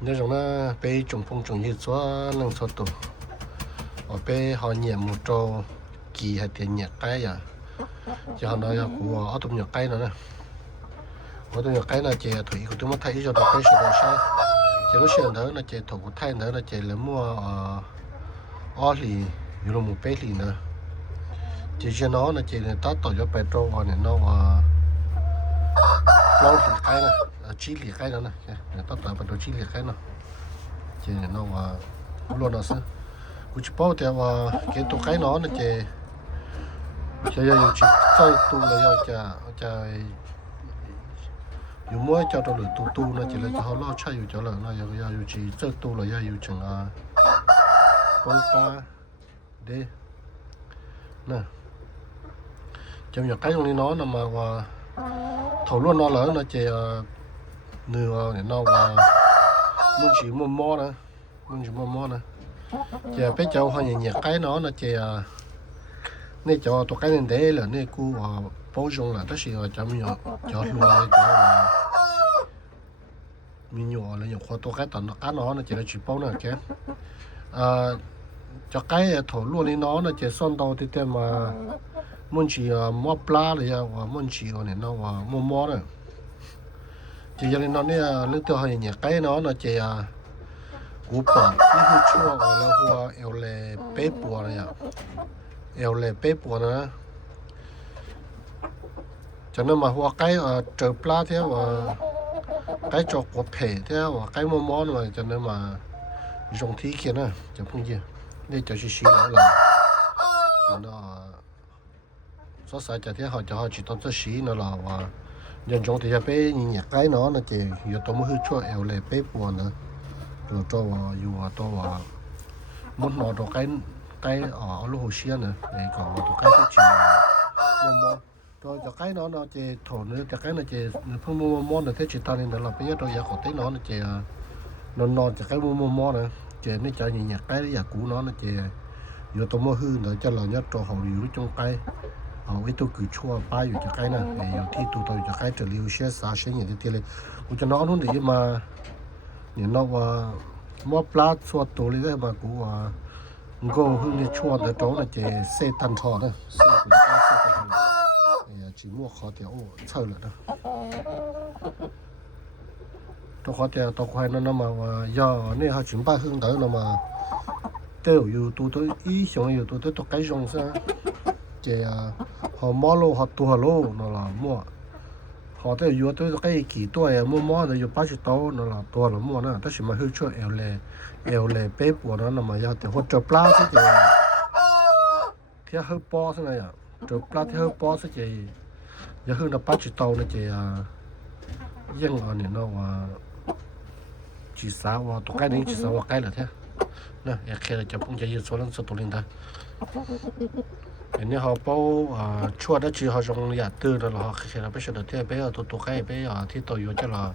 nhớ rằng nó bé trồng phong trồng như xóa nâng xóa tù ở bé họ nhẹ một trâu kỳ hay tiền nhẹ cái à chứ họ nói của ở tụi nhẹ cái nữa nè ở tụi nhẹ cái là chị thủy của tôi mới thấy cho nó cái sự đồ sai chị lúc xưa nữa là chị thủ của thay nữa là chị lấy mua ở lì như một bé lì nữa chị cho nó là chị tát tổ cho bé trâu vào này nó lâu lì cái này chi lì cái nữa nè tát tổ bé trâu chi lì cái nữa chị nó luôn nó sẽกูจะบอกแต่ว่าเกี่ยวกับไก่น้องนะเจจะอยู่ที่ใต้ตู้เลยจะอยู่มั่วจะตัวหรือตู้นะเจเลยจะเขาล่อใช้อยู่จะเลยนะอยู่ที่ใต้ตู้เลยอยู่จังปงปลาเด้นะจะมีไก่ตรงนี้น้องนะมาว่าถอดล้วนน้องเลยนะเจเนื้อเนี่ยน้องว่ามึงchỉมั่วนะมึงchỉมั่วนะgiờ bé cháu họ nhẹ cái nó là chị nên cho tụi cái nên để là nên cô bố dùng là tất nhiên là cho mình cho luôn cho mình nhỏ là nhỏ khoa tụi cái tận cá nó là chỉ là chỉ bố nữa chứ cho cái thổ luôn đi nó là chỉ son đầu thì tên mà muốn chỉ mua pla rồi và muốn chỉ này nó mua rồi chỉ cho nên nó này lúc tôi họ nhẹ cái nó là chỉ cú bỏ cái hút chua gọi là hoa eo lệ bếp bùa này ạ eo lệ bếp bùa nữa cho nên mà hoa cái chờ pla thế và cái cho của phê thế và cái món mà cho nên mà dùng thí kia nữa cho không gì để cho xí nữa là nó số sai cho thế họ cho họ chỉ tốn cho xí nữa là và nhân dùng thì bé nhẹ cái nó là chỉ nhiều tôm hút chua eo lệ bếp bùa nữa rồi choอยู่ตัวมุดนอตัวใกล้ลูกหัวเชียนเนี่ยไอ้ก็ตัวใกล้ที่จีตัวจะใกล้น้องเจถอนเนี่ยจะใกล้เนี่ยเจเพิ่งมัวเนี่ยที่จีตานี่เนี่ยเราไปตัวอยากขอเต้น้องเนี่ยเจนอนจะใกล้มัวเนี่ยเจนี่จะอย่างใกล้อยากกูน้องเนี่ยเจอยู่ตัวมัวหื้อเนี่ยจะเราเนี่ยตัวเขาอยู่ตรงใกล้เอาไอ้ตัวคือชั่วป้าอยู่จะใกล้น่ะอยู่ที่ตัวอยู่จะใกล้จะเลี้ยวเชียสาเชียอย่างที่เลยกูจะน้องนู่นเดี๋ยวมาเนี่ยนอกว่ามัวปลาสวดตัวเลยได้มากูว่าก็คือเนี่ยชวนแต่โตน่ะเจเซตันทอนะเซกูจะเซตันทอเนี่ยจีมัวขอเตียวโอ้เช่เลยนะตัวขอเตียวตัวควายนั่นมาว่าย่อเนี่ยเขาจุ่มป้าขึ้นเต๋อนั่นมาเต้อยู่ตัวอีสองอยู่ตัวไก่สองซะเจเขาม้อโลเขาตัวโลนั่นล่ะมัวhọ tới vừa tới cái kỳ tuổi mua rồi vừa bao nhiêu tàu nó là tuổi là mua nữa, tất nhiên mà hơi chua eo lệ bếp của nó là mà giờ thì hỗ trợ pla chứ gì, thì hơi po thế này à, trợ pla thì hơi po thế gì, giờ hơn là bao nhiêu tàu nó chỉ riêng ở này nó chỉ sáu và tụi cái này chỉ sáu cái là thế, nè, khi là chụp cũng chỉ số lần số tụi linh thôi. Ini họ bao chua đó chỉ họ dùng nhà tư rồi họ khi là bây giờ thì bây giờ tụi cái bây giờ thì tôi yêu cho là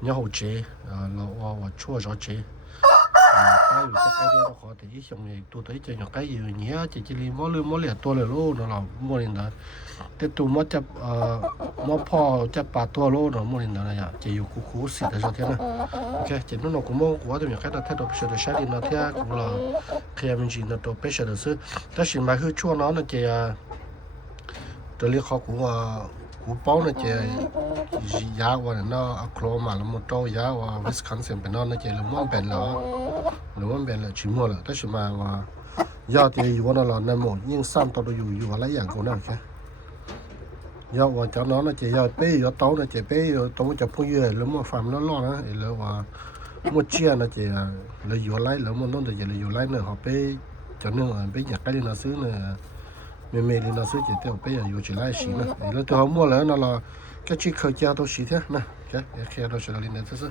nhớ hậu chế là chua rõ chế cái đó họ thì dùng này tụi tới chơi cái gì nhé chỉ li mó lẻ tua lẻ lô nó là mua lên đó thế tụi mó chấp mó pho chấp bà tua lô nó mua lên đó này chỉ yêu cú xịt là sao thế này ok chỉ nó cũng mua của tụi cái là thay đổi bây giờ sáng đi nó thế cũng là khi mình chỉ nó đổi bây giờ là xứ tất nhiên mà hơi chua nó chỉ tôi lấy họ cũng cú bao nó chỉ giá và nó Oklahoma là một trâu giá và Wisconsin bên nó chỉ là món bền là chỉ mua là tất nhiên mà giá thìอยู่nó là năm một nhưng san taoอยู่อะไรอย่างกูนั่นแค่giá và cho nó chỉ giá bé giá tao nó chỉ bé taoจะพูดเยอะแล้วมันฟาร์มล้อนะแล้วว่ามันเชี่ยนะchỉ làอยู่ไรแล้วมันต้องจะอยู่ไรเนี่ยhọ bé cho nên là béอยากcái nóซื้อเนี่ยmẹ đi nó sẽ chỉ theo bây giờ yêu chỉ lại xí nữa, rồi tôi mua lại nó là cái chiếc khởi gia tôi xí thế nè, cái đó sẽ là lên đây thôi.